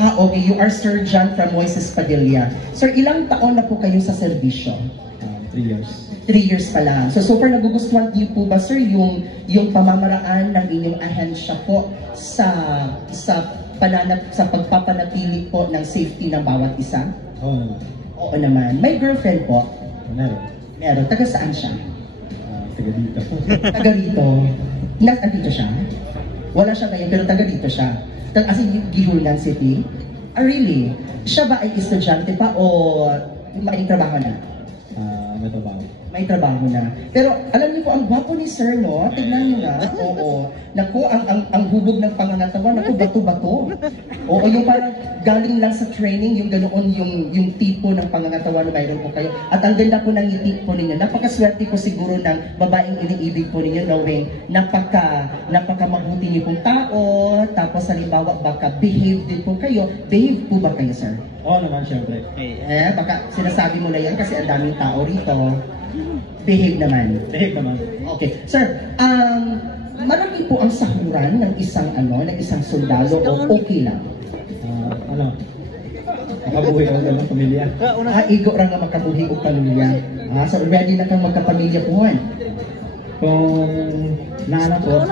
Okay. You are Sir John from Moises Padilla. Sir, ilang taon na po kayo sa serbisyo? 3 years. 3 years pa lang. So far nagugustuhan niyo po ba, sir, yung pamamaraan ng inyong ahensya po sa pagpapanatili po ng safety ng bawat isa? Oo. Oo naman. May girlfriend po? Meron. Meron. Taga saan siya? Taga dito. Taga rito. Nandito siya? Wala siya ngayon, pero taga dito siya. As in, yung Gihulan City? Really? Siya ba ay estudyante pa o may trabaho na? May trabaho. May trabaho na. Pero alam niyo po, ang gwapo ni Sir, no? Tignan niyo nga. Oo. Naku, ang hubog ng pangangatawan, naku, bato-bato. Oo, yung parang galing lang sa training, yung ganoon yung tipo ng pangangatawan na mayroon po kayo. At ang ganda po ng ngiti po ninyo. Napakaswerte po siguro ng babaeng iniibig po ninyo, knowing napakamabuti niyo pong tao, tapos halimbawa baka behave din po kayo. Behave po ba kayo, Sir? Oo naman, syempre. Baka sinasabi mo na yan kasi ang daming tao rito. Behave naman. Behave naman. Okay. Sir, marami po ang sahuran ng isang sundalo o okay lang? Makabuhi ko ng pamilya. Igo ra nga makabuhi og pamilya. So ready na kang magkapamilya po. Kung naanak ko,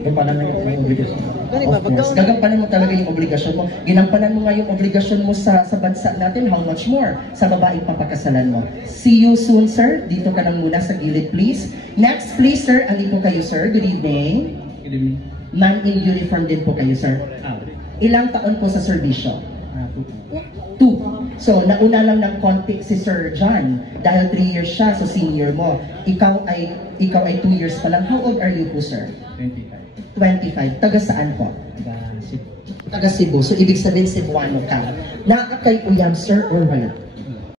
gampanan ng obligasyon. Of course, gagampanan mo talaga yung obligasyon mo. Ginampanan mo nga yung obligasyon mo sa bansa natin, how much more sa babaeng papakasalan mo. See you soon, sir. Dito ka lang muna sa gilid, please. Next, please, sir. Andito kayo, sir. Good evening. Good evening. Man in uniform din po kayo, sir. Ilang taon po sa serbisyo? 2. So, nauna lang ng konti si Sir John dahil 3 years siya, so senior mo. Ikaw ay 2 years pa lang. How old are you po, sir? 25. 25. Taga saan po? Taga Cebu. Taga Cebu. So, ibig sabihin Cebuano ka. Nakakay uyab, sir, or wala?